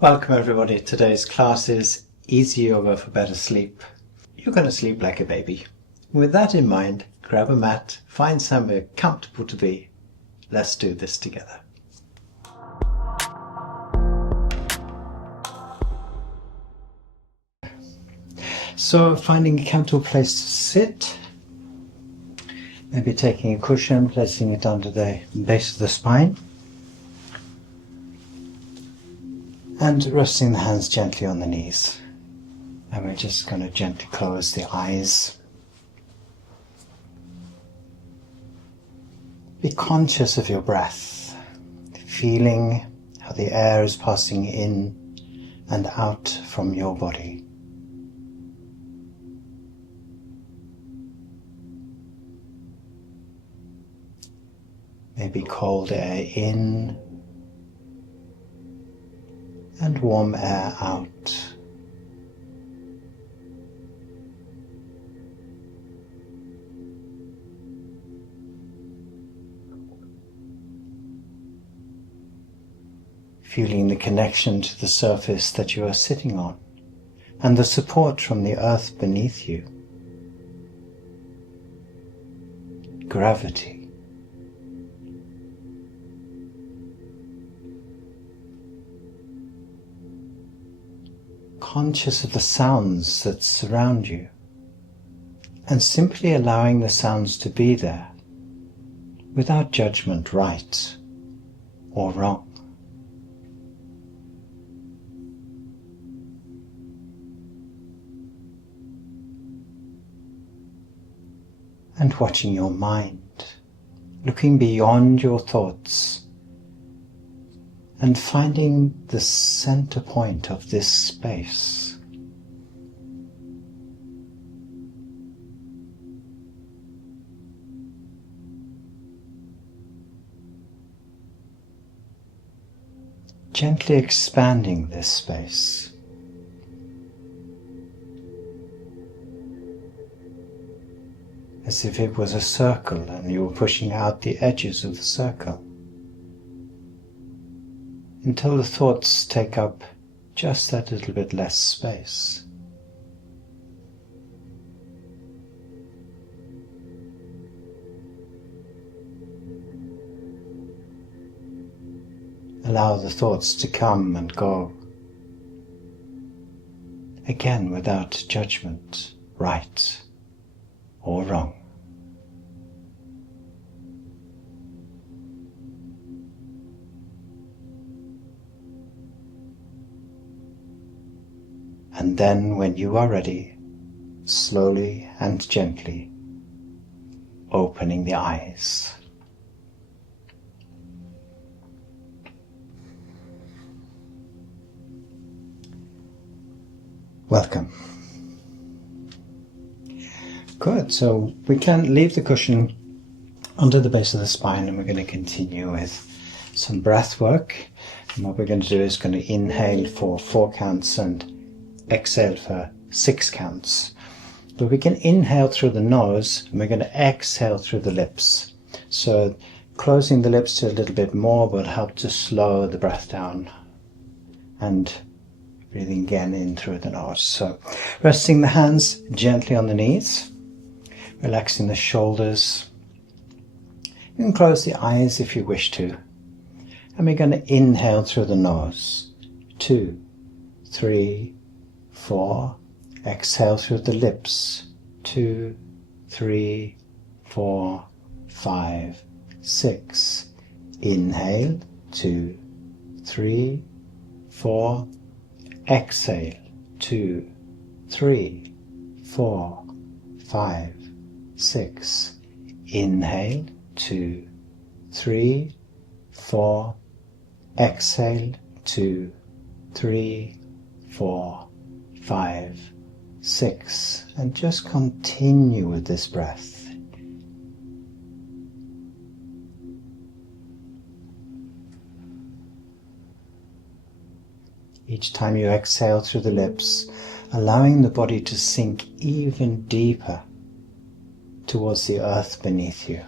Welcome everybody. Today's class is Easy Yoga for Better Sleep. You're going to sleep like a baby. With that in mind, grab a mat, find somewhere comfortable to be. Let's do this together. So finding a comfortable place to sit, maybe taking a cushion, placing it under the base of the spine, and resting the hands gently on the knees. And we're just going to gently close the eyes. Be conscious of your breath, feeling how the air is passing in and out from your body. Maybe cold air in and warm air out. Feeling the connection to the surface that you are sitting on and the support from the earth beneath you. Gravity. Conscious of the sounds that surround you and simply allowing the sounds to be there without judgment right or wrong. And watching your mind, looking beyond your thoughts and finding the center point of this space. Gently expanding this space. As if it was a circle and you were pushing out the edges of the circle until the thoughts take up just that little bit less space. Allow the thoughts to come and go, again without judgment, right or wrong. And then when you are ready, slowly and gently opening the eyes. Welcome. Good, so we can leave the cushion under the base of the spine and we're going to continue with some breath work. And what we're going to do is going to inhale for 4 counts and exhale for 6 counts. But we can inhale through the nose and we're going to exhale through the lips. So closing the lips a little bit more will help to slow the breath down. And breathing again in through the nose. So resting the hands gently on the knees, relaxing the shoulders. You can close the eyes if you wish to. And we're going to inhale through the nose. 2, 3, 4. Exhale through the lips. 2, 3, 4, 5, 6. Inhale. 2, 3, 4. Exhale. 2, 3, 4, 5, 6. Inhale. 2, 3, 4. Exhale. 2, 3, 4, 5, 6. And just continue with this breath. Each time you exhale through the lips, allowing the body to sink even deeper towards the earth beneath you.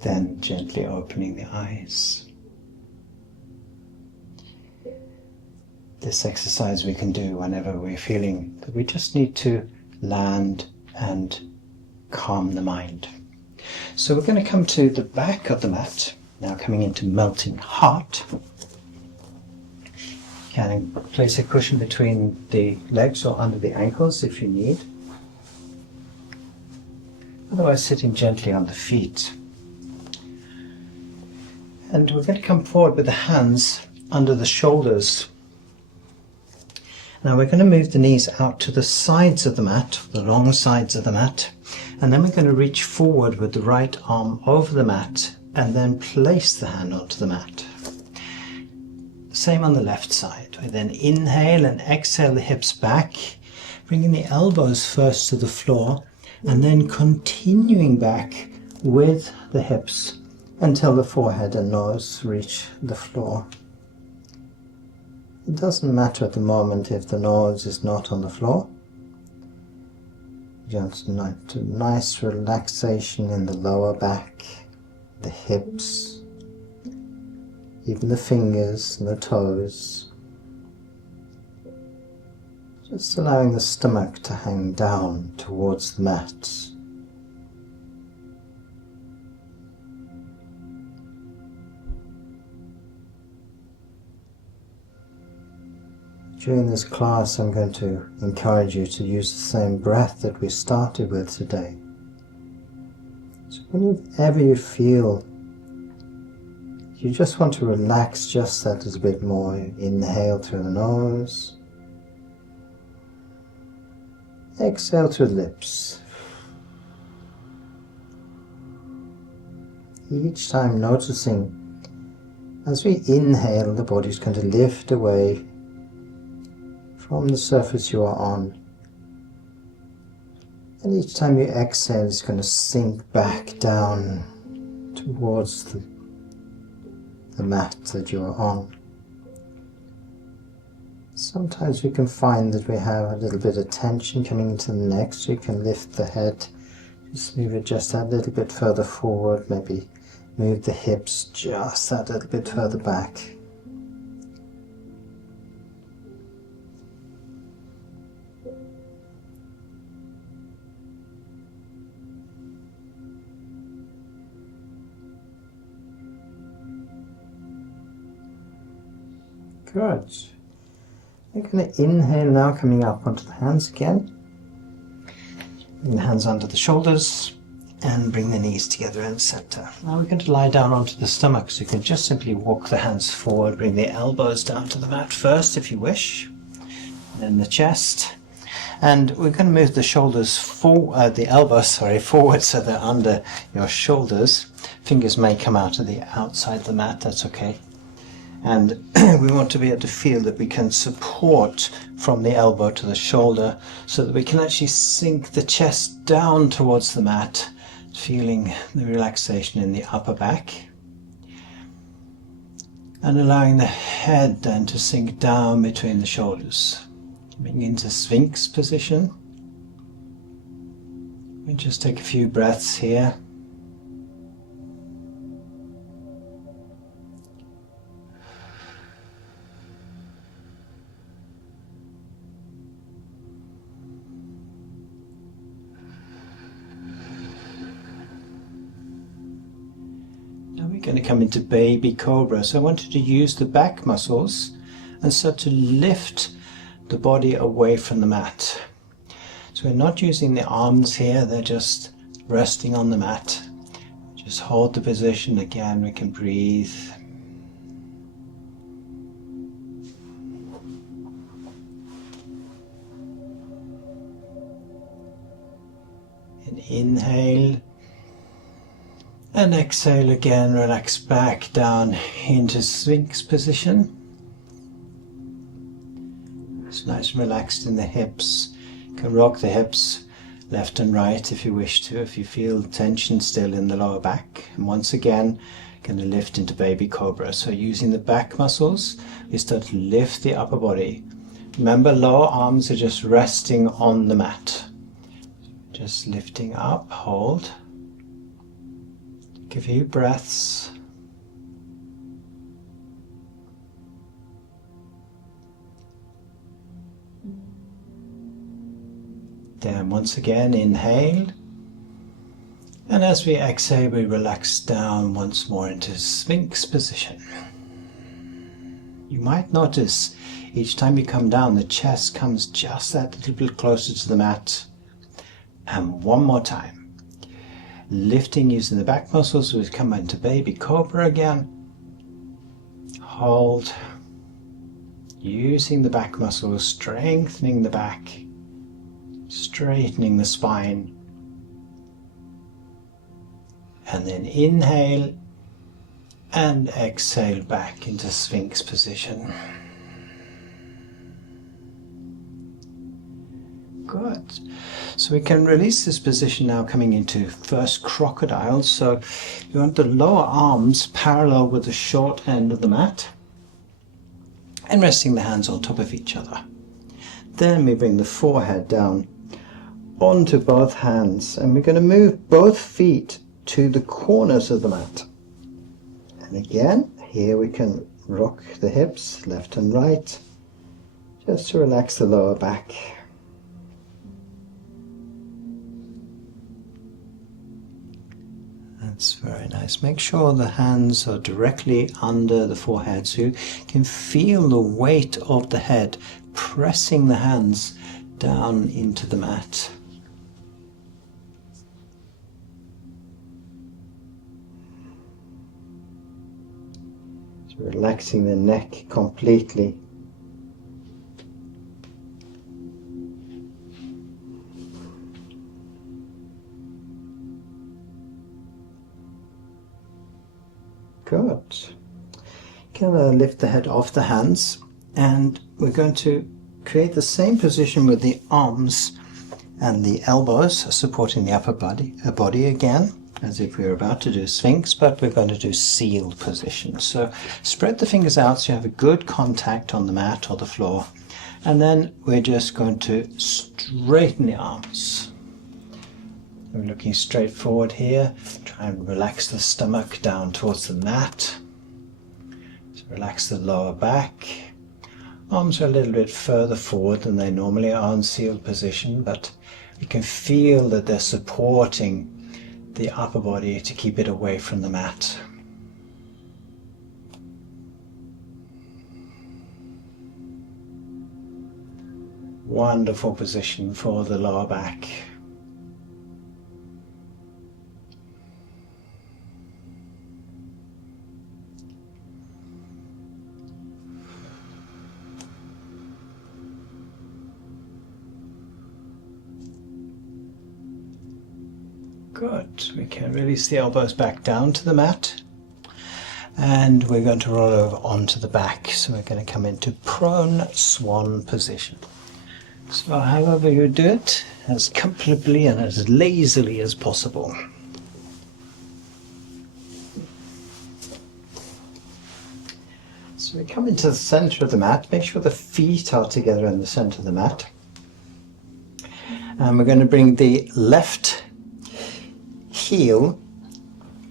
Then gently opening the eyes. This exercise we can do whenever we're feeling that we just need to land and calm the mind. So we're going to come to the back of the mat, now coming into melting heart. You can place a cushion between the legs or under the ankles if you need. Otherwise, sitting gently on the feet. And we're going to come forward with the hands under the shoulders. Now we're going to move the knees out to the sides of the mat, the long sides of the mat, and then we're going to reach forward with the right arm over the mat and then place the hand onto the mat. Same on the left side. We then inhale and exhale the hips back, bringing the elbows first to the floor and then continuing back with the hips until the forehead and nose reach the floor. It doesn't matter at the moment if the nose is not on the floor. Just nice relaxation in the lower back, the hips, even the fingers and the toes. Just allowing the stomach to hang down towards the mat. During this class, I'm going to encourage you to use the same breath that we started with today. So whenever you feel you just want to relax just that a bit more, inhale through the nose, exhale through the lips. Each time noticing, as we inhale, the body is going to lift away from the surface you are on, and each time you exhale it's going to sink back down towards the mat that you are on. Sometimes we can find that we have a little bit of tension coming into the neck, so you can lift the head, just move it just that little bit further forward, maybe move the hips just that little bit further back. Good. We're going to inhale now, coming up onto the hands again. Bring the hands under the shoulders and bring the knees together in the center. Now we're going to lie down onto the stomach, so you can just simply walk the hands forward, bring the elbows down to the mat first if you wish, then the chest. And we're going to move the shoulders the elbows forward so they're under your shoulders. Fingers may come out of the outside of the mat, that's okay. And we want to be able to feel that we can support from the elbow to the shoulder so that we can actually sink the chest down towards the mat, feeling the relaxation in the upper back. And allowing the head then to sink down between the shoulders. Coming into Sphinx position. We just take a few breaths here. Going to come into baby cobra. So I wanted to use the back muscles and start to lift the body away from the mat. So we're not using the arms here, they're just resting on the mat. Just hold the position again, we can breathe. And inhale. And exhale again, relax back down into Sphinx position. It's nice and relaxed in the hips. You can rock the hips left and right if you wish to, if you feel tension still in the lower back. And once again, going to lift into baby cobra. So using the back muscles, we start to lift the upper body. Remember, lower arms are just resting on the mat. Just lifting up, hold. Take a few breaths. Then once again, inhale. And as we exhale, we relax down once more into Sphinx position. You might notice each time you come down, the chest comes just that little bit closer to the mat. And one more time. Lifting using the back muscles, we come into baby cobra again. Hold. Using the back muscles, strengthening the back, straightening the spine. And then inhale and exhale back into Sphinx position. Good. So we can release this position now, coming into first crocodile. So you want the lower arms parallel with the short end of the mat and resting the hands on top of each other. Then we bring the forehead down onto both hands, and we're going to move both feet to the corners of the mat. And again, here we can rock the hips left and right just to relax the lower back. That's very nice. Make sure the hands are directly under the forehead so you can feel the weight of the head pressing the hands down into the mat. Relaxing the neck completely. Good. Can lift the head off the hands, and we're going to create the same position with the arms and the elbows supporting the upper body again, as if we were about to do Sphinx, but we're going to do sealed position. So spread the fingers out so you have a good contact on the mat or the floor. And then we're just going to straighten the arms. We're looking straight forward here. Try and relax the stomach down towards the mat. So relax the lower back. Arms are a little bit further forward than they normally are in sealed position, but you can feel that they're supporting the upper body to keep it away from the mat. Wonderful position for the lower back. Good. We can release the elbows back down to the mat, and we're going to roll over onto the back. So we're going to come into prone swan position. So however you do it, as comfortably and as lazily as possible. So we come into the center of the mat. Make sure the feet are together in the center of the mat. And we're going to bring the left heel,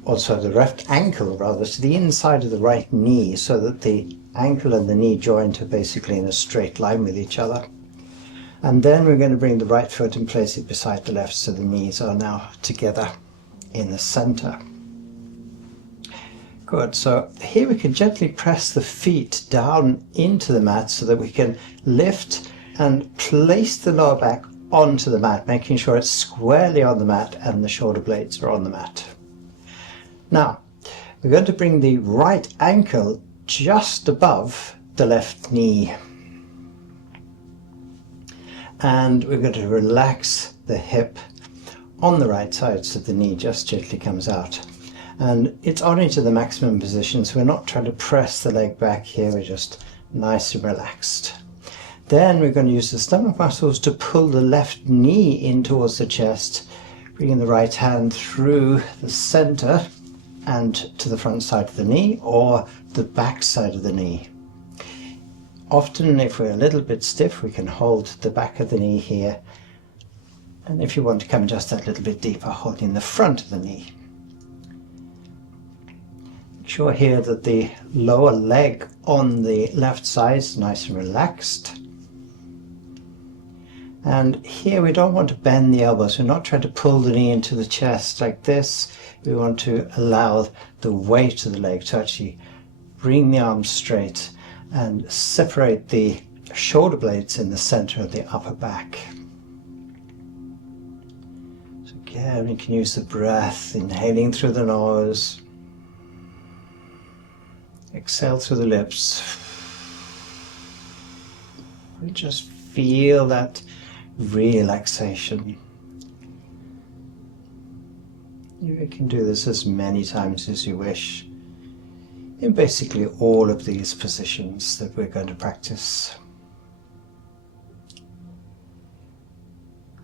also the left ankle rather, to the inside of the right knee, so that the ankle and the knee joint are basically in a straight line with each other. And then we're going to bring the right foot and place it beside the left, so the knees are now together in the center. Good. So here we can gently press the feet down into the mat so that we can lift and place the lower back onto the mat, making sure it's squarely on the mat and the shoulder blades are on the mat. Now, we're going to bring the right ankle just above the left knee. And we're going to relax the hip on the right side so the knee just gently comes out. And it's only to the maximum position, so we're not trying to press the leg back here, we're just nice and relaxed. Then we're going to use the stomach muscles to pull the left knee in towards the chest, bringing the right hand through the center and to the front side of the knee or the back side of the knee. Often, if we're a little bit stiff, we can hold the back of the knee here. And if you want to come just that little bit deeper, holding the front of the knee. Sure here that the lower leg on the left side is nice and relaxed. And here we don't want to bend the elbows. We're not trying to pull the knee into the chest like this. We want to allow the weight of the leg to actually bring the arms straight and separate the shoulder blades in the center of the upper back. So again, you can use the breath, inhaling through the nose, exhale through the lips. And just feel that relaxation. You can do this as many times as you wish in basically all of these positions that we're going to practice.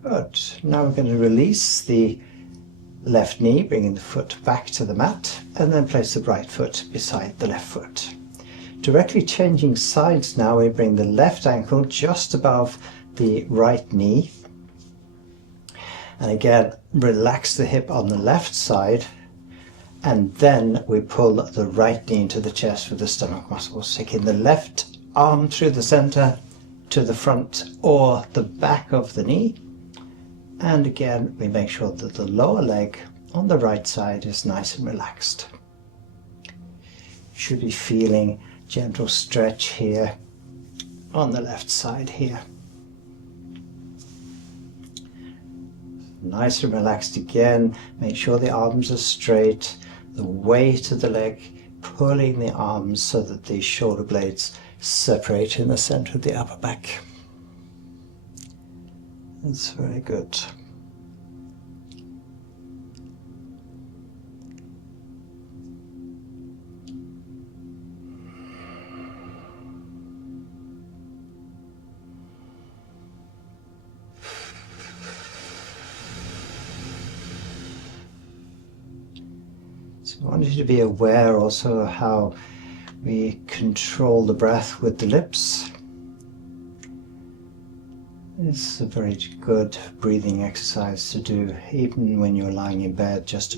Good. Now we're going to release the left knee, bringing the foot back to the mat, and then place the right foot beside the left foot. Directly changing sides now, we bring the left ankle just above the right knee. And again, relax the hip on the left side, and then we pull the right knee into the chest with the stomach muscles, taking the left arm through the center to the front or the back of the knee. And again, we make sure that the lower leg on the right side is nice and relaxed. You should be feeling gentle stretch here on the left side here. Nice and relaxed again. Make sure the arms are straight, the weight of the leg pulling the arms so that the shoulder blades separate in the center of the upper back. That's very good. So I want you to be aware also of how we control the breath with the lips. It's a very good breathing exercise to do even when you're lying in bed, just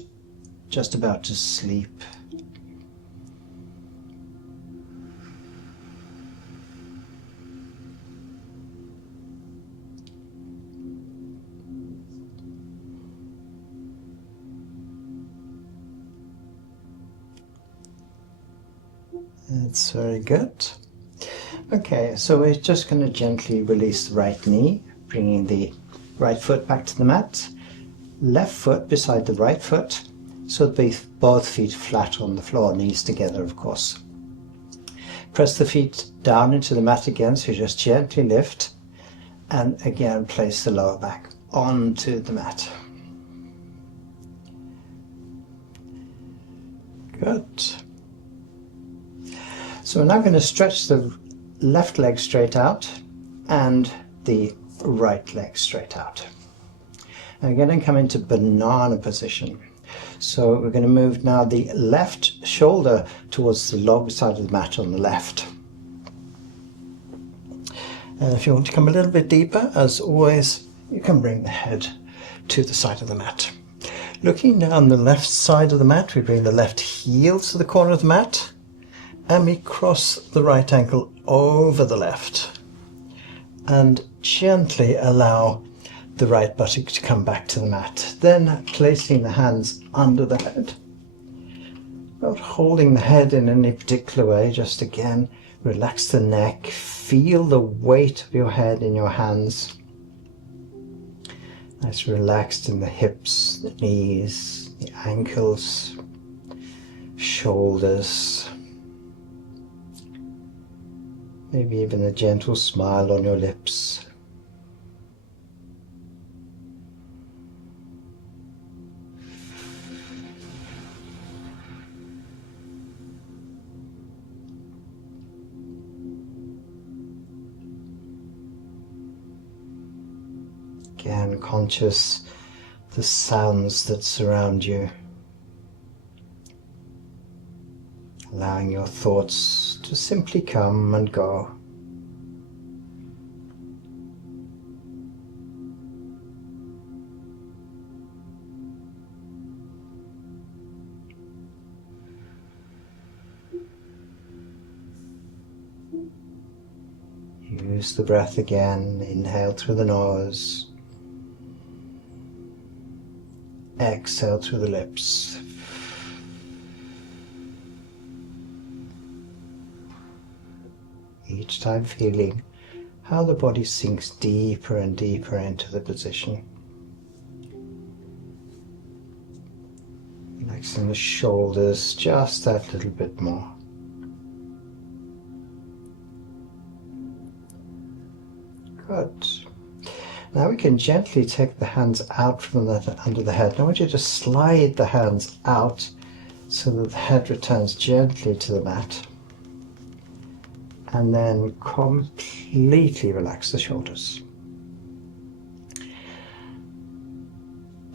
about to sleep. That's very good. Okay, so we're just going to gently release the right knee, bringing the right foot back to the mat, left foot beside the right foot, so both feet flat on the floor, knees together of course. Press the feet down into the mat again, so you just gently lift, and again place the lower back onto the mat. Good. So we're now going to stretch the left leg straight out and the right leg straight out. And we're going to come into banana position. So we're going to move now the left shoulder towards the long side of the mat on the left. And if you want to come a little bit deeper, as always, you can bring the head to the side of the mat. Looking down the left side of the mat, we bring the left heel to the corner of the mat, and we cross the right ankle over the left and gently allow the right buttock to come back to the mat. Then placing the hands under the head. Not holding the head in any particular way, just again relax the neck, feel the weight of your head in your hands. Nice relaxed in the hips, the knees, the ankles, shoulders. Maybe even a gentle smile on your lips. Again, conscious the sounds that surround you. Allowing your thoughts to simply come and go. Use the breath again. Inhale through the nose. Exhale through the lips. Each time feeling how the body sinks deeper and deeper into the position. Relaxing the shoulders just that little bit more. Good. Now we can gently take the hands out from under the head. Now I want you to slide the hands out so that the head returns gently to the mat. And then completely relax the shoulders.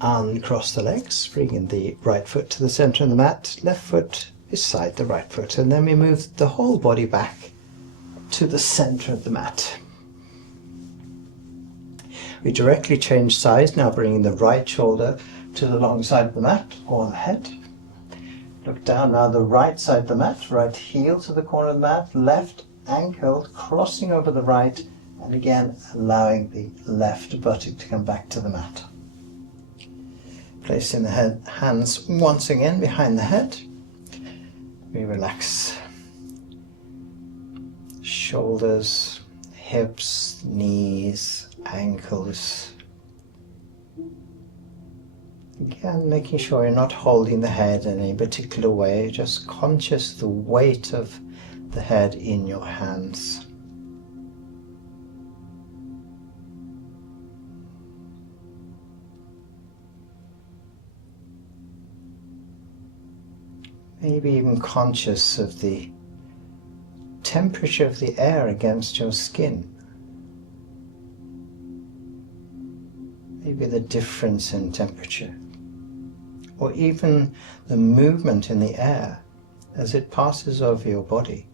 Uncross the legs, bringing the right foot to the center of the mat, left foot beside the right foot, and then we move the whole body back to the center of the mat. We directly change sides, now bringing the right shoulder to the long side of the mat or the head. Look down now the right side of the mat, right heel to the corner of the mat, left ankle crossing over the right, and again allowing the left buttock to come back to the mat. Placing the hands once again behind the head. We relax shoulders, hips, knees, ankles. Again, making sure you're not holding the head in any particular way, just conscious of the weight of the head in your hands. Maybe even conscious of the temperature of the air against your skin. Maybe the difference in temperature, or even the movement in the air as it passes over your body.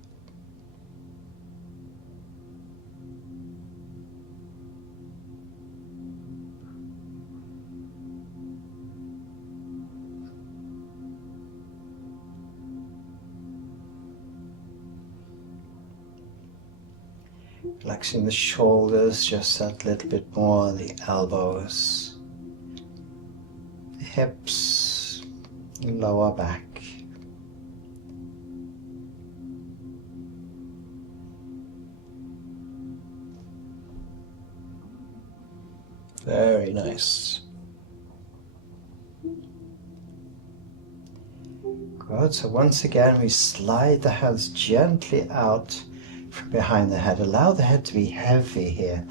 Relaxing the shoulders just that little bit more, the elbows, the hips, lower back. Very nice. Good, so once again we slide the hands gently out from behind the head. Allow the head to be heavy here,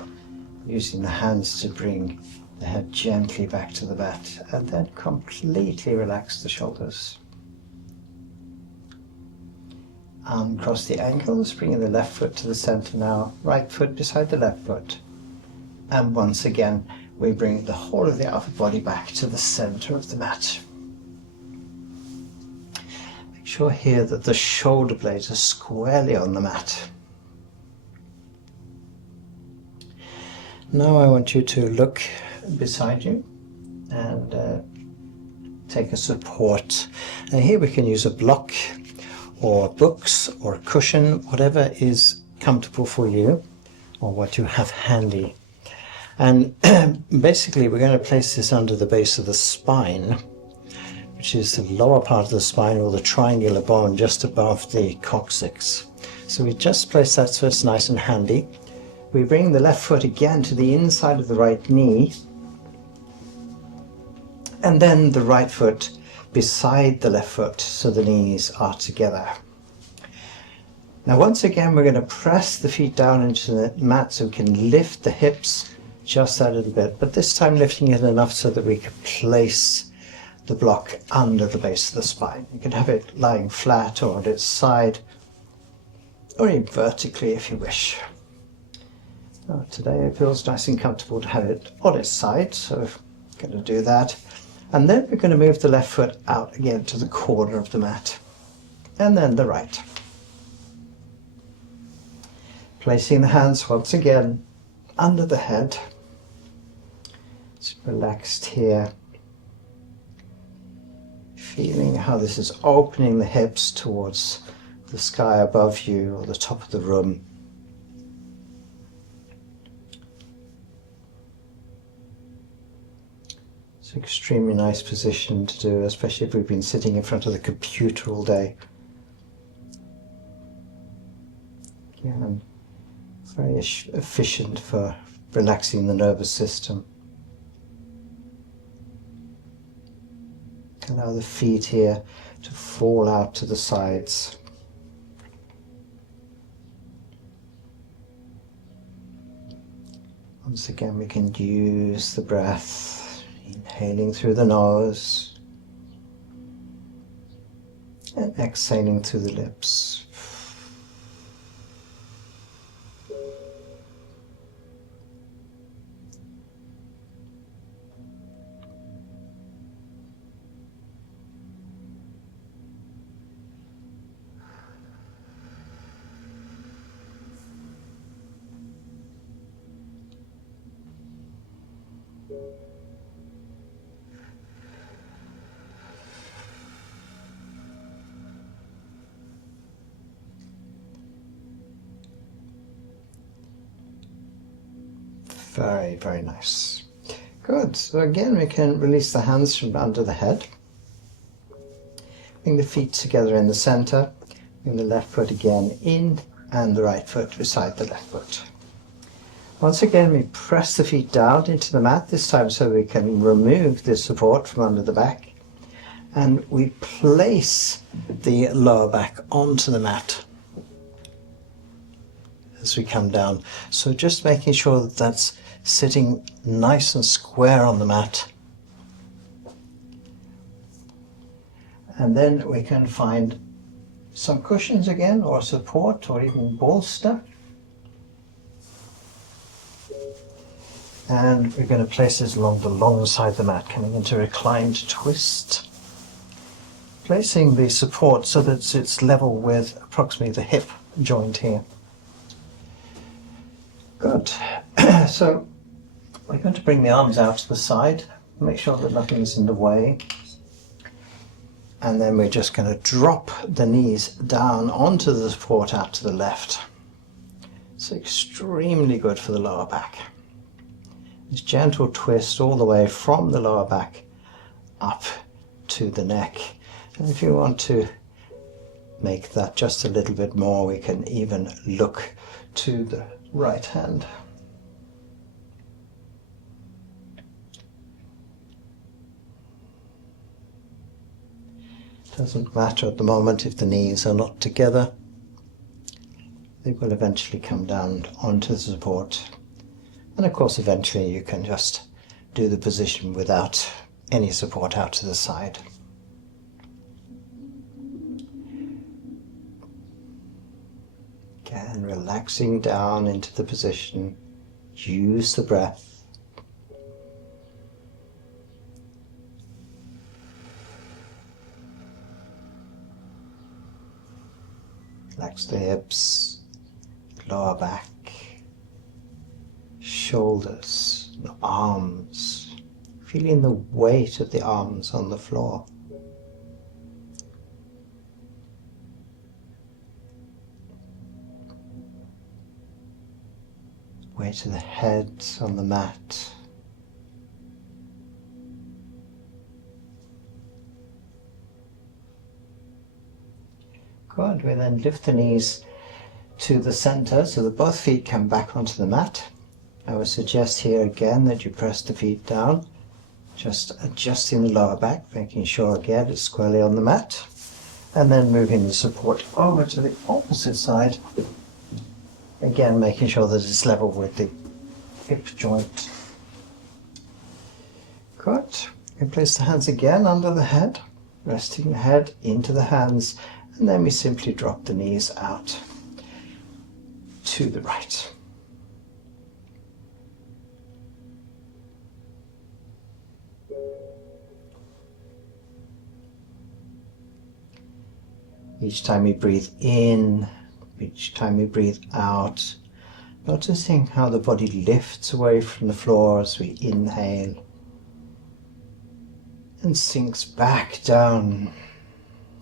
using the hands to bring the head gently back to the mat, and then completely relax the shoulders. Uncross the ankles, bringing the left foot to the center now, right foot beside the left foot. And once again, we bring the whole of the upper body back to the center of the mat. Make sure here that the shoulder blades are squarely on the mat. Now I want you to look beside you and take a support. Now here we can use a block or books or a cushion, whatever is comfortable for you or what you have handy. And basically we're going to place this under the base of the spine, which is the lower part of the spine, or the triangular bone just above the coccyx. So we just place that so it's nice and handy. We bring the left foot again to the inside of the right knee, and then the right foot beside the left foot so the knees are together. Now once again we're going to press the feet down into the mat so we can lift the hips just a little bit, but this time lifting it enough so that we can place the block under the base of the spine. You can have it lying flat or on its side, or even vertically if you wish. Today it feels nice and comfortable to have it on its side, so I'm going to do that. And then we're going to move the left foot out again to the corner of the mat, and then the right. Placing the hands once again under the head. It's relaxed here. Feeling how this is opening the hips towards the sky above you or the top of the room. It's an extremely nice position to do, especially if we've been sitting in front of the computer all day. Again, very efficient for relaxing the nervous system. Allow the feet here to fall out to the sides. Once again, we can use the breath, inhaling through the nose and exhaling through the lips. Very, very nice. Good. So again, we can release the hands from under the head. Bring the feet together in the center. Bring the left foot again in and the right foot beside the left foot. Once again, we press the feet down into the mat, this time so we can remove the support from under the back. And we place the lower back onto the mat as we come down. So just making sure that that's sitting nice and square on the mat. And then we can find some cushions again, or support, or even bolster. And we're going to place this along the long side of the mat, coming into reclined twist. Placing the support so that it's level with approximately the hip joint here. Good. So we're going to bring the arms out to the side, make sure that nothing's in the way. And then we're just going to drop the knees down onto the support out to the left. It's extremely good for the lower back. This gentle twist all the way from the lower back up to the neck. And if you want to make that just a little bit more, we can even look to the right hand. Doesn't matter at the moment if the knees are not together. They will eventually come down onto the support. And of course, eventually you can just do the position without any support out to the side. Again, relaxing down into the position. Use the breath. Relax the hips, lower back, shoulders, and arms. Feeling the weight of the arms on the floor. Weight of the head on the mat. Good. We then lift the knees to the center so that both feet come back onto the mat. I would suggest here again that you press the feet down, just adjusting the lower back, making sure again it's squarely on the mat, and then moving the support over to the opposite side, again making sure that it's level with the hip joint. Good. You can place the hands again under the head, resting the head into the hands, and then we simply drop the knees out to the right. Each time we breathe in, each time we breathe out, noticing how the body lifts away from the floor as we inhale and sinks back down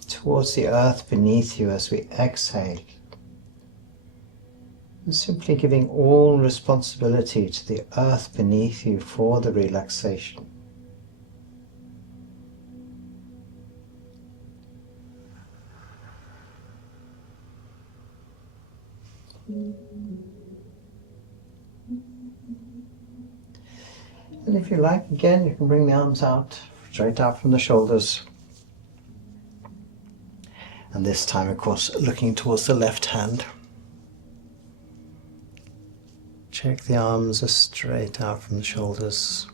towards the earth beneath you as we exhale. And simply giving all responsibility to the earth beneath you for the relaxation. And if you like, again, you can bring the arms out, straight out from the shoulders. And this time, of course, looking towards the left hand. Check the arms are straight out from the shoulders.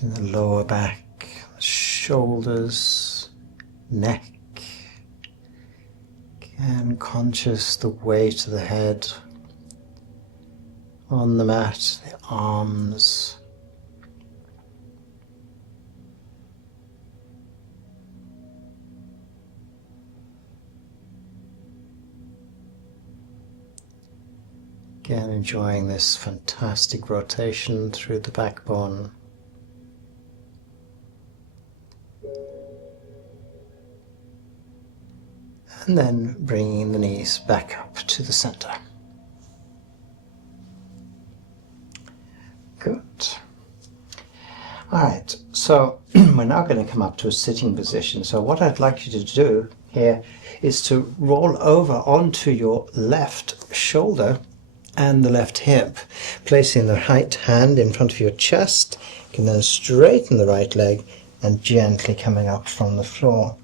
In the lower back, shoulders, neck, again conscious the weight of the head on the mat, the arms, again enjoying this fantastic rotation through the backbone. And then bringing the knees back up to the center. Good. Alright, so we're now going to come up to a sitting position. So what I'd like you to do here is to roll over onto your left shoulder and the left hip, placing the right hand in front of your chest. You can then straighten the right leg and gently coming up from the floor.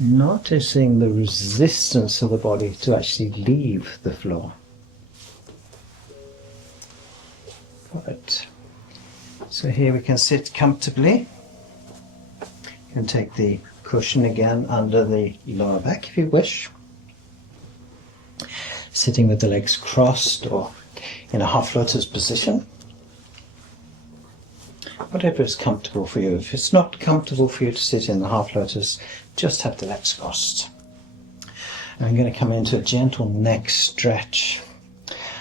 Noticing the resistance of the body to actually leave the floor. Good. So here we can sit comfortably. You can take the cushion again under the lower back if you wish. Sitting with the legs crossed or in a half lotus position. Whatever is comfortable for you. If it's not comfortable for you to sit in the half lotus, just have the legs crossed. And I'm going to come into a gentle neck stretch.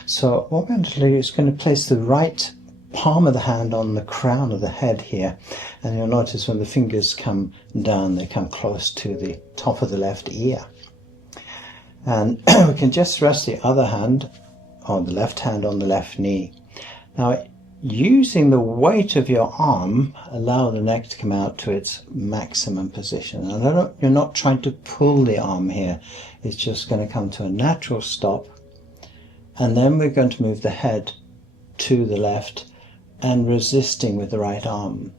So what we're going to do is going to place the right palm of the hand on the crown of the head here. And you'll notice when the fingers come down, they come close to the top of the left ear. And we can just rest the other hand, or the left hand on the left knee. Now, using the weight of your arm, allow the neck to come out to its maximum position. And you're not trying to pull the arm here. It's just going to come to a natural stop. And then we're going to move the head to the left and resisting with the right arm.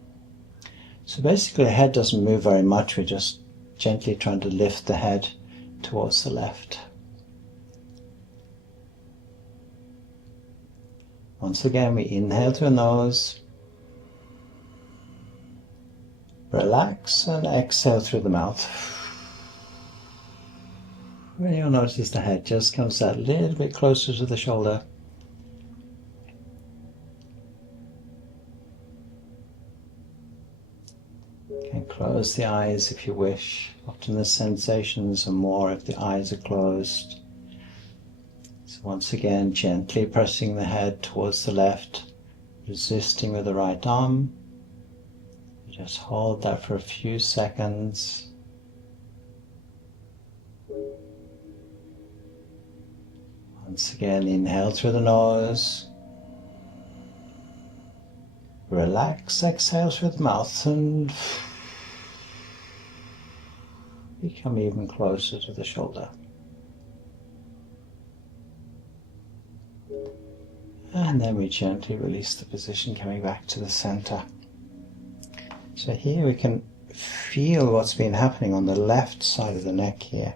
So basically the head doesn't move very much. We're just gently trying to lift the head towards the left. Once again, we inhale through the nose, relax, and exhale through the mouth. And you'll notice the head just comes out a little bit closer to the shoulder. You can close the eyes if you wish. Often the sensations are more if the eyes are closed. So once again, gently pressing the head towards the left, resisting with the right arm. Just hold that for a few seconds. Once again, inhale through the nose. Relax, exhale through the mouth and become even closer to the shoulder. And then we gently release the position, coming back to the center. So here we can feel what's been happening on the left side of the neck here.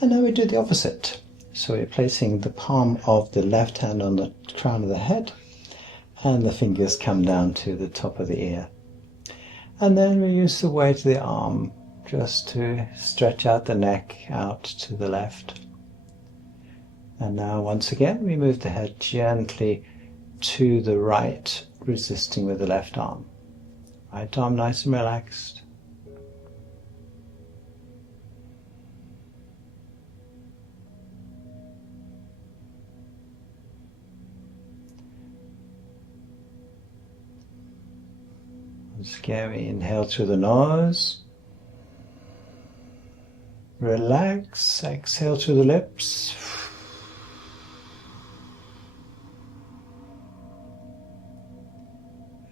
And now we do the opposite. So we're placing the palm of the left hand on the crown of the head, and the fingers come down to the top of the ear. And then we use the weight of the arm just to stretch out the neck out to the left. And now once again we move the head gently to the right, resisting with the left arm. Right arm nice and relaxed. Once again, we inhale through the nose. Relax, exhale through the lips.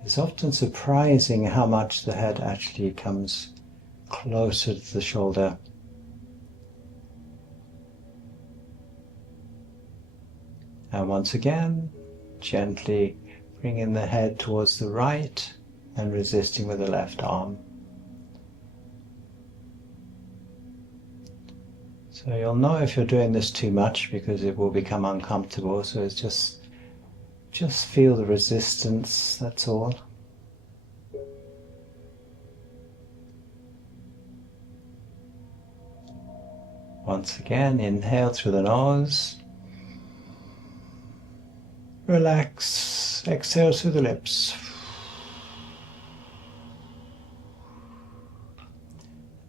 It's often surprising how much the head actually comes closer to the shoulder. And once again, gently bringing the head towards the right and resisting with the left arm. So you'll know if you're doing this too much because it will become uncomfortable. So it's just feel the resistance, that's all. Once again, inhale through the nose. Relax, exhale through the lips.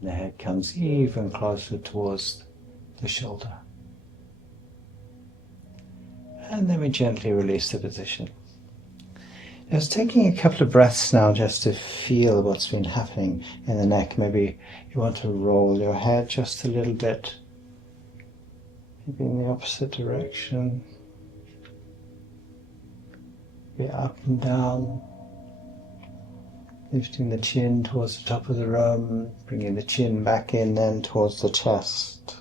The head comes even closer towards the shoulder. And then we gently release the position. Just taking a couple of breaths now just to feel what's been happening in the neck. Maybe you want to roll your head just a little bit, maybe in the opposite direction. Be up and down, lifting the chin towards the top of the room, bringing the chin back in then towards the chest.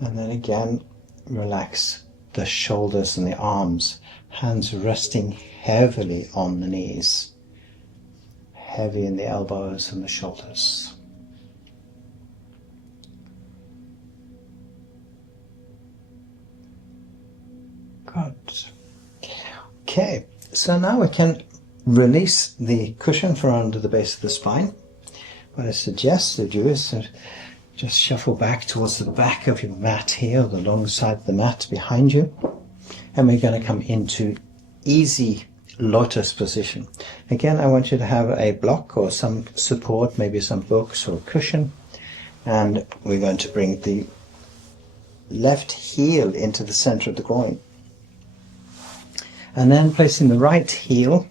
And then again, relax the shoulders and the arms, hands resting heavily on the knees, heavy in the elbows and the shoulders. Good. Okay, so now we can release the cushion from under the base of the spine. What I suggest to do is to just shuffle back towards the back of your mat here, the long side of the mat behind you. And we're going to come into easy lotus position. Again, I want you to have a block or some support, maybe some books or a cushion. And we're going to bring the left heel into the center of the groin. And then placing the right heel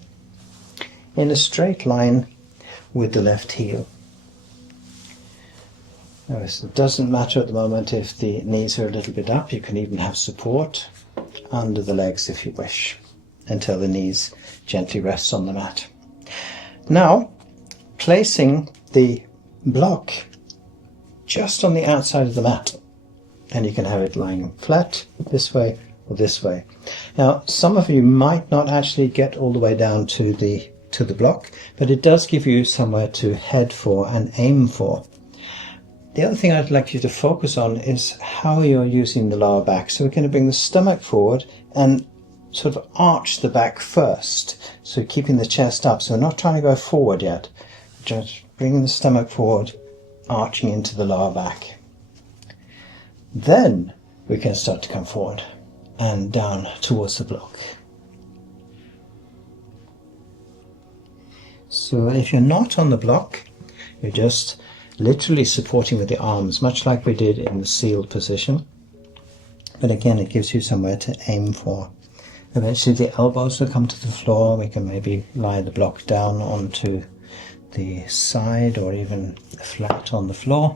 in a straight line with the left heel. Now, it doesn't matter at the moment if the knees are a little bit up. You can even have support under the legs if you wish, until the knees gently rest on the mat. Now, placing the block just on the outside of the mat, and you can have it lying flat this way or this way. Now, some of you might not actually get all the way down to the block, but it does give you somewhere to head for and aim for. The other thing I'd like you to focus on is how you're using the lower back. So we're going to bring the stomach forward and sort of arch the back first. So keeping the chest up. So we're not trying to go forward yet. Just bringing the stomach forward, arching into the lower back. Then we can start to come forward and down towards the block. So if you're not on the block, you're just literally supporting with the arms, much like we did in the sealed position. But again, it gives you somewhere to aim for. Eventually the elbows will come to the floor. We can maybe lie the block down onto the side or even flat on the floor.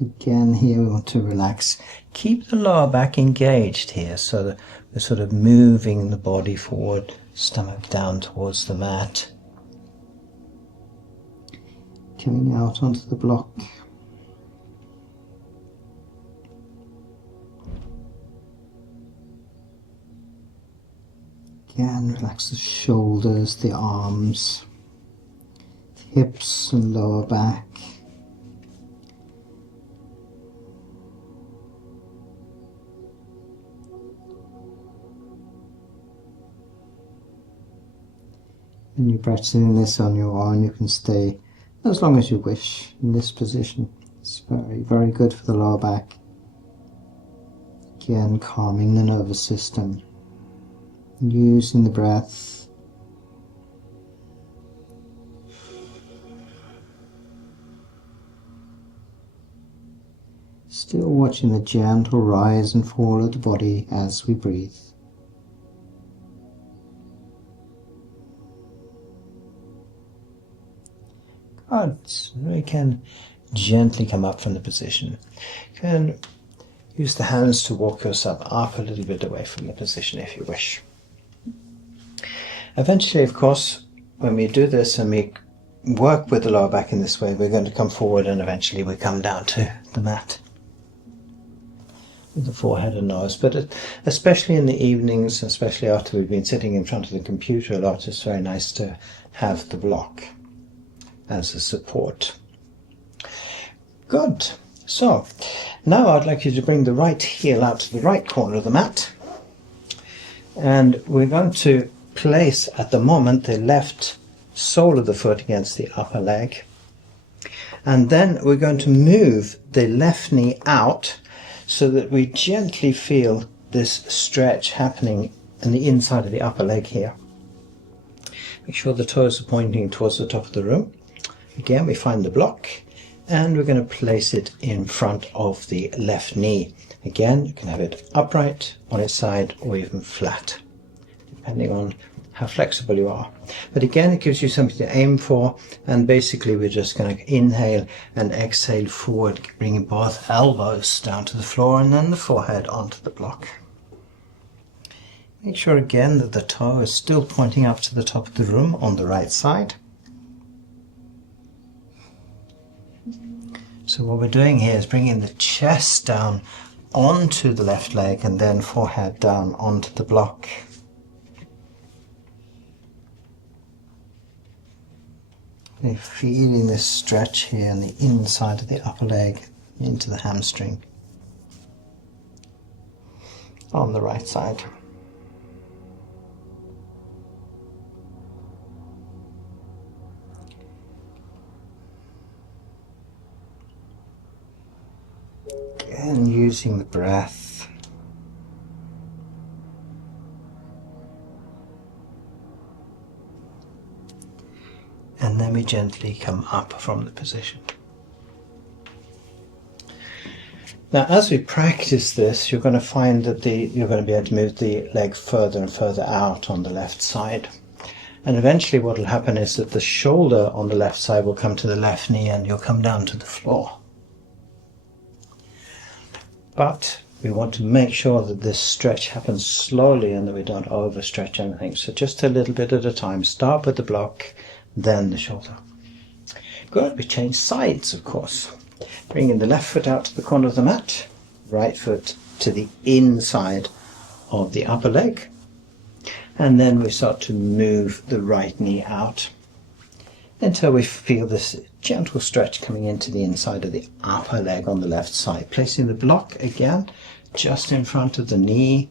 Again, here we want to relax. Keep the lower back engaged here, so that we're sort of moving the body forward, stomach down towards the mat. Coming out onto the block. Again, relax the shoulders, the arms, the hips and lower back. And you're practicing this on your own. You can stay as long as you wish in this position. It's very, very good for the lower back. Again, calming the nervous system. Using the breath. Still watching the gentle rise and fall of the body as we breathe. Good. So we can gently come up from the position. You can use the hands to walk yourself up a little bit away from the position if you wish. Eventually, of course, when we do this and we work with the lower back in this way, we're going to come forward and eventually we come down to the mat with the forehead and nose. But especially in the evenings, especially after we've been sitting in front of the computer a lot, it's very nice to have the block as a support. Good. So now I'd like you to bring the right heel out to the right corner of the mat, and we're going to place at the moment the left sole of the foot against the upper leg, and then we're going to move the left knee out so that we gently feel this stretch happening in the inside of the upper leg here. Make sure the toes are pointing towards the top of the room. Again, we find the block and we're going to place it in front of the left knee. Again, you can have it upright on its side or even flat, depending on how flexible you are. But again, it gives you something to aim for, and basically we're just going to inhale and exhale forward, bringing both elbows down to the floor and then the forehead onto the block. Make sure again that the toe is still pointing up to the top of the room on the right side. So what we're doing here is bringing the chest down onto the left leg and then forehead down onto the block. You're feeling this stretch here on the inside of the upper leg into the hamstring on the right side. And using the breath. And then we gently come up from the position. Now, as we practice this, you're going to find that you're going to be able to move the leg further and further out on the left side. And eventually what will happen is that the shoulder on the left side will come to the left knee and you'll come down to the floor. But we want to make sure that this stretch happens slowly and that we don't overstretch anything. So just a little bit at a time. Start with the block, then the shoulder. Good. We change sides, of course. Bringing the left foot out to the corner of the mat, right foot to the inside of the upper leg. And then we start to move the right knee out until we feel this gentle stretch coming into the inside of the upper leg on the left side. Placing the block again just in front of the knee,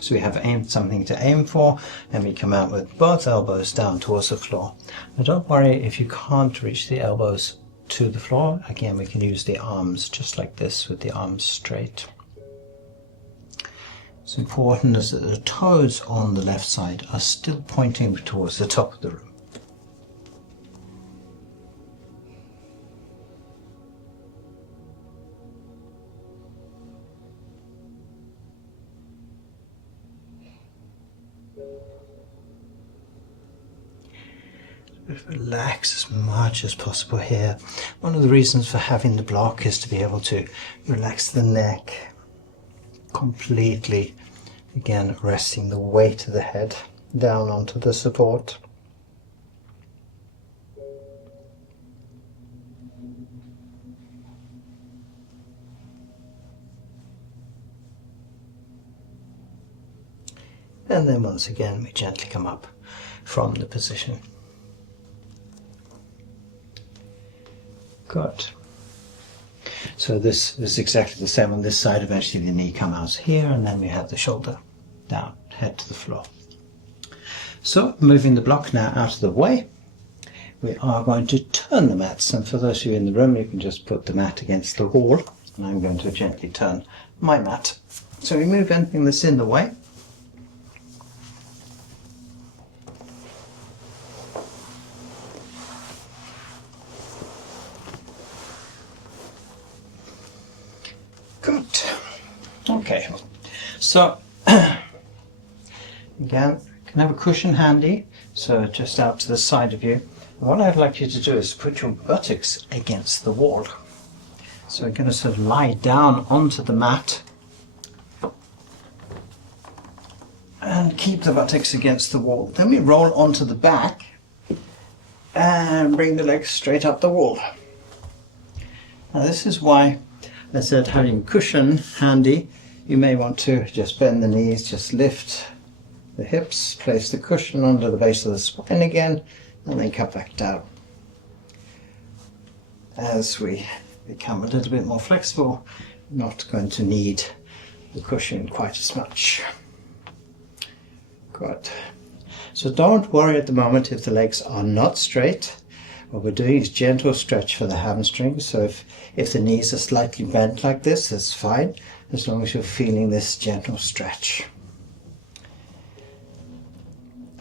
so we have something to aim for, and we come out with both elbows down towards the floor. Now don't worry if you can't reach the elbows to the floor. Again, we can use the arms just like this with the arms straight. What's important is that the toes on the left side are still pointing towards the top of the room. Relax as much as possible here. One of the reasons for having the block is to be able to relax the neck completely. Again, resting the weight of the head down onto the support. And then once again, we gently come up from the position. Good. So this is exactly the same on this side. Eventually the knee comes out here, and then we have the shoulder down, head to the floor. So moving the block now out of the way, we are going to turn the mats. And for those of you in the room, you can just put the mat against the wall. And I'm going to gently turn my mat. So remove anything that's in the way. Good. Okay, so again, you can have a cushion handy, so just out to the side of you, What I'd like you to do is put your buttocks against the wall. So we're going to sort of lie down onto the mat and keep the buttocks against the wall. Then we roll onto the back and bring the legs straight up the wall. Now this is why I said having a cushion handy. You may want to just bend the knees, just lift the hips, place the cushion under the base of the spine again, and then come back down. As we become a little bit more flexible, not going to need the cushion quite as much. Good. So don't worry at the moment if the legs are not straight. What we're doing is gentle stretch for the hamstrings. So if the knees are slightly bent like this, that's fine, as long as you're feeling this gentle stretch.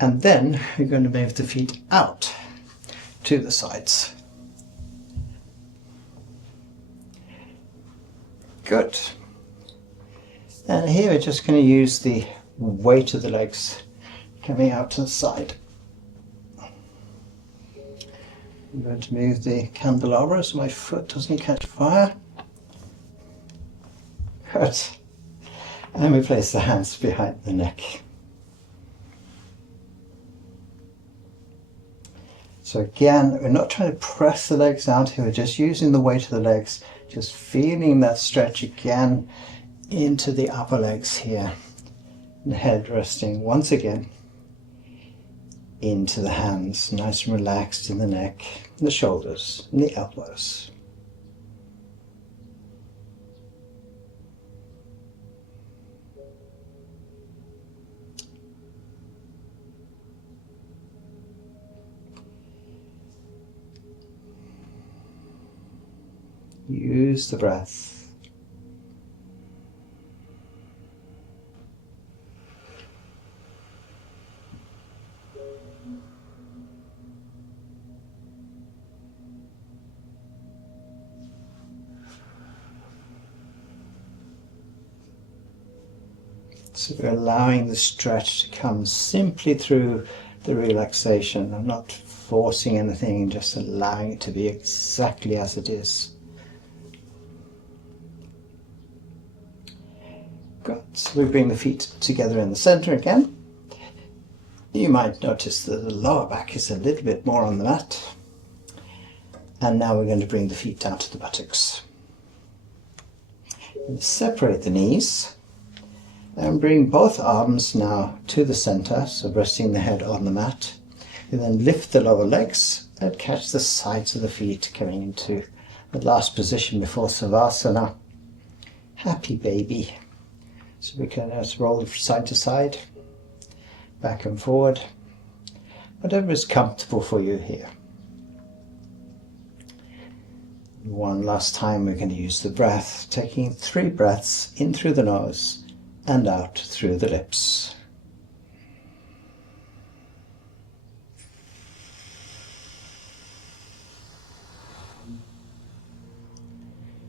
And then you're going to move the feet out to the sides. Good. And here we're just going to use the weight of the legs coming out to the side. I'm going to move the candelabra so my foot doesn't catch fire. Good. And we place the hands behind the neck. So again, we're not trying to press the legs out here, we're just using the weight of the legs, just feeling that stretch again into the upper legs here. The head resting once again into the hands, nice and relaxed in the neck, the shoulders, and the elbows. Use the breath. So we're allowing the stretch to come simply through the relaxation. I'm not forcing anything, just allowing it to be exactly as it is. Good. So we bring the feet together in the center again. You might notice that the lower back is a little bit more on the mat. And now we're going to bring the feet down to the buttocks. And separate the knees. And bring both arms now to the center, so resting the head on the mat. You then lift the lower legs and catch the sides of the feet coming into the last position before Savasana. Happy baby. So we can just roll side to side, back and forward, whatever is comfortable for you here. One last time we're going to use the breath, taking 3 breaths in through the nose and out through the lips.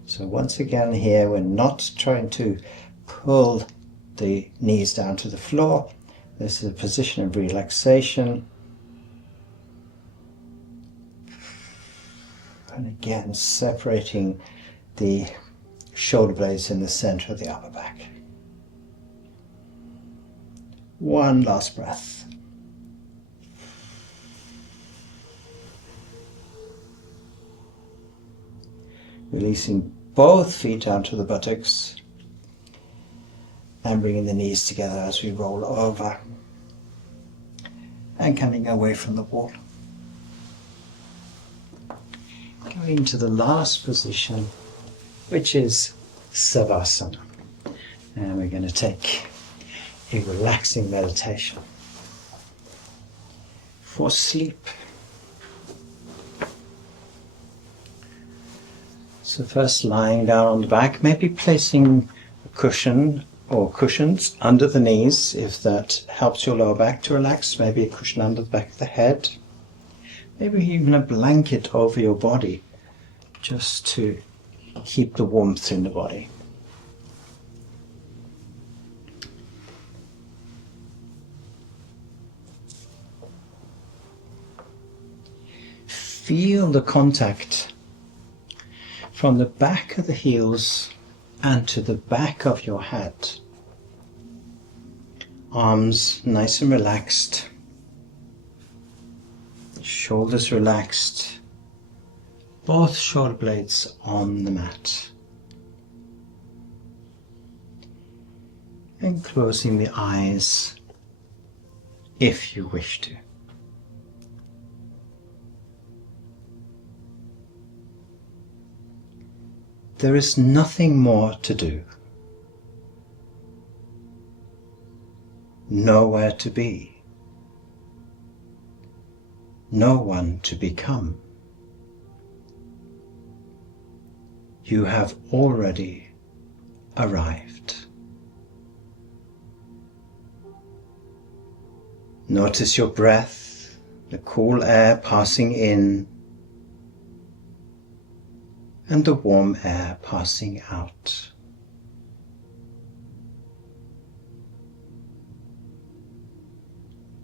So once again here, we're not trying to pull the knees down to the floor. This is a position of relaxation. And again, separating the shoulder blades in the center of the upper back. One last breath. Releasing both feet down to the buttocks and bringing the knees together as we roll over and coming away from the wall. Going to the last position, which is Savasana. And we're going to take a relaxing meditation for sleep. So first lying down on the back, maybe placing a cushion or cushions under the knees if that helps your lower back to relax, maybe a cushion under the back of the head, maybe even a blanket over your body just to keep the warmth in the body. feel the contact from the back of the heels and to the back of your head. Arms nice and relaxed, shoulders relaxed, both shoulder blades on the mat. And closing the eyes if you wish to. There is nothing more to do, nowhere to be, no one to become. You have already arrived. Notice your breath, the cool air passing in and the warm air passing out.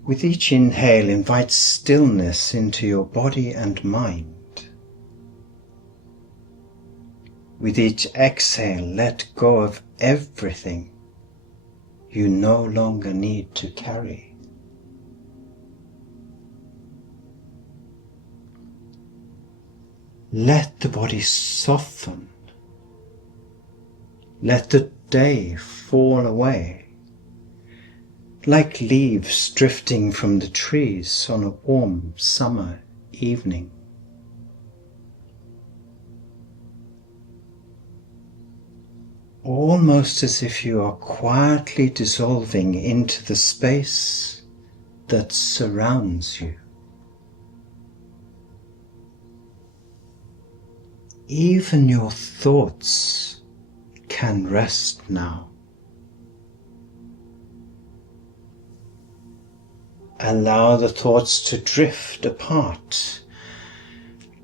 With each inhale, invite stillness into your body and mind. With each exhale, let go of everything you no longer need to carry. Let the body soften. Let the day fall away, like leaves drifting from the trees on a warm summer evening. Almost as if you are quietly dissolving into the space that surrounds you. Even your thoughts can rest now. Allow the thoughts to drift apart,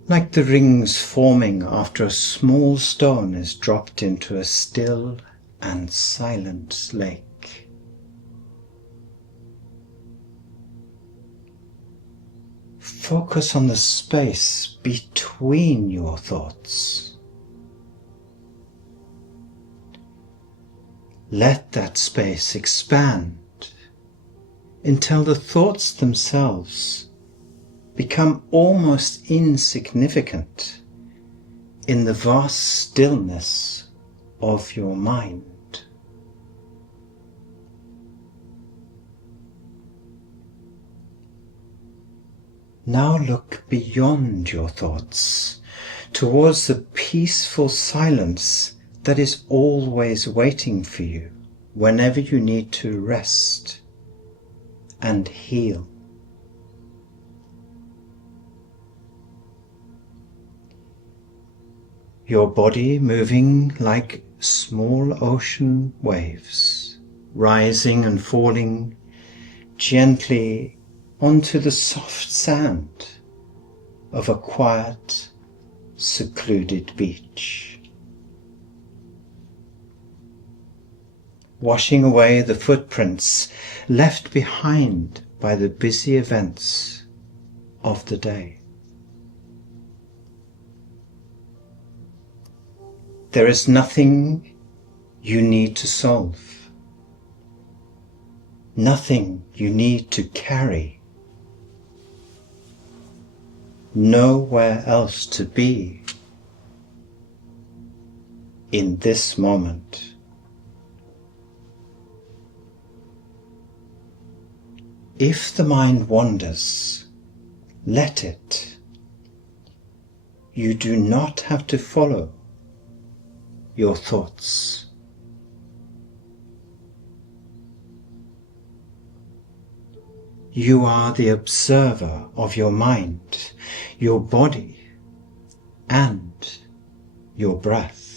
like the rings forming after a small stone is dropped into a still and silent lake. Focus on the space between your thoughts. Let that space expand until the thoughts themselves become almost insignificant in the vast stillness of your mind. Now look beyond your thoughts, towards the peaceful silence that is always waiting for you whenever you need to rest and heal. Your body moving like small ocean waves, rising and falling gently onto the soft sand of a quiet, secluded beach. Washing away the footprints left behind by the busy events of the day. There is nothing you need to solve, nothing you need to carry, nowhere else to be in this moment. If the mind wanders, let it. You do not have to follow your thoughts. You are the observer of your mind, your body, and your breath.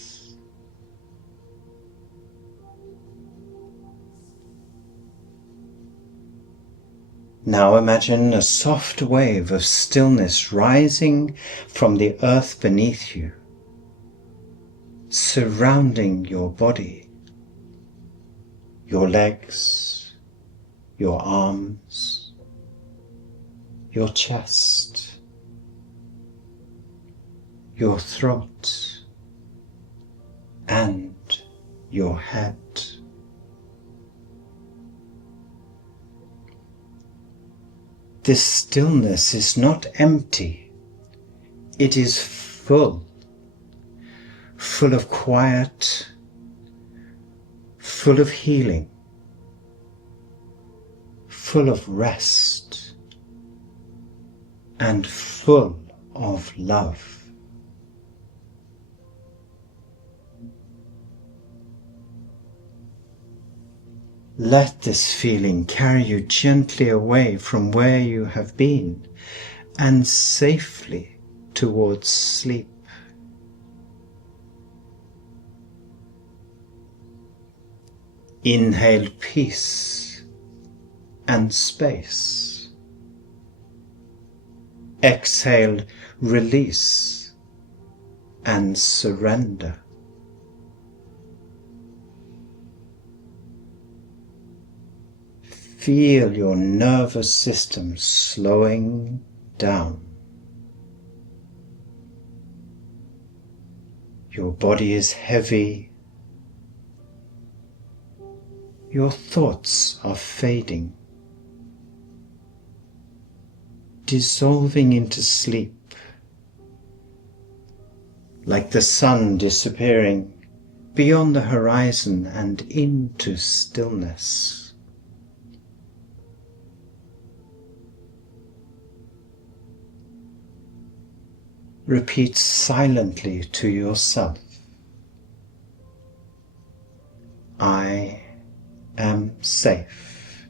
Now imagine a soft wave of stillness rising from the earth beneath you, surrounding your body, your legs, your arms, your chest, your throat, and your head. This stillness is not empty, it is full, full of quiet, full of healing, full of rest, and full of love. Let this feeling carry you gently away from where you have been and safely towards sleep. Inhale peace and space. Exhale release and surrender. Feel your nervous system slowing down. Your body is heavy. Your thoughts are fading, dissolving into sleep, like the sun disappearing beyond the horizon and into stillness. Repeat silently to yourself, I am safe.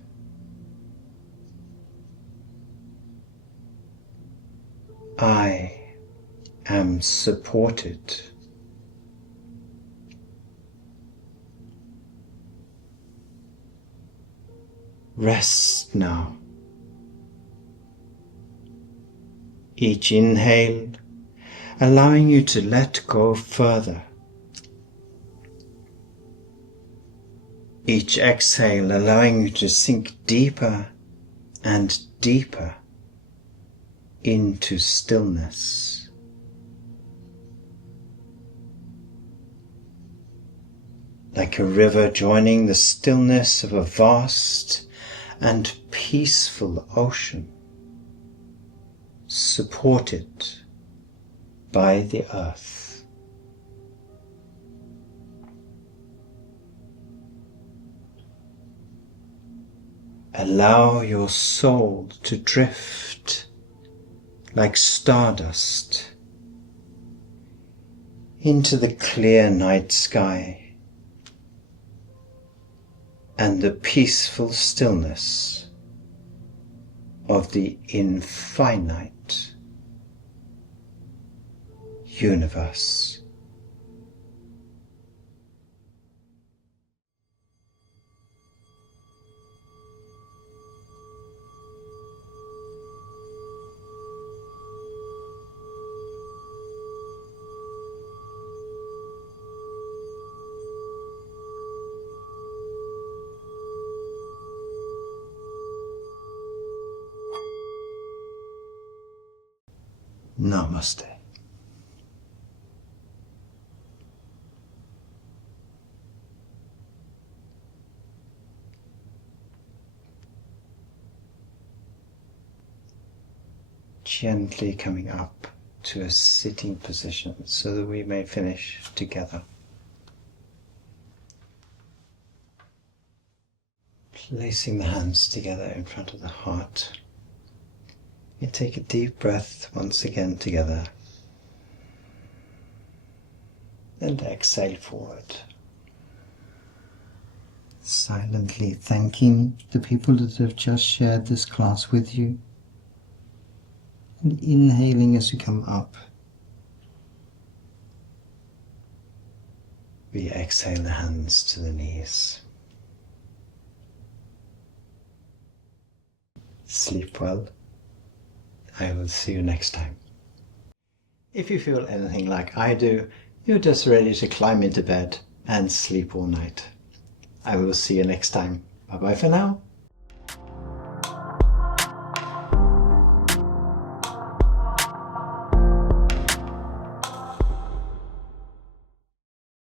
I am supported. Rest now. Each inhale allowing you to let go further. Each exhale allowing you to sink deeper and deeper into stillness. Like a river joining the stillness of a vast and peaceful ocean, supported by the earth. Allow your soul to drift like stardust into the clear night sky and the peaceful stillness of the infinite universe. Namaste. Gently coming up to a sitting position so that we may finish together. Placing the hands together in front of the heart. You take a deep breath once again together and exhale forward. Silently thanking the people that have just shared this class with you. And inhaling as you come up. We exhale the hands to the knees. Sleep well. I will see you next time. If you feel anything like I do, you're just ready to climb into bed and sleep all night. I will see you next time. Bye bye for now.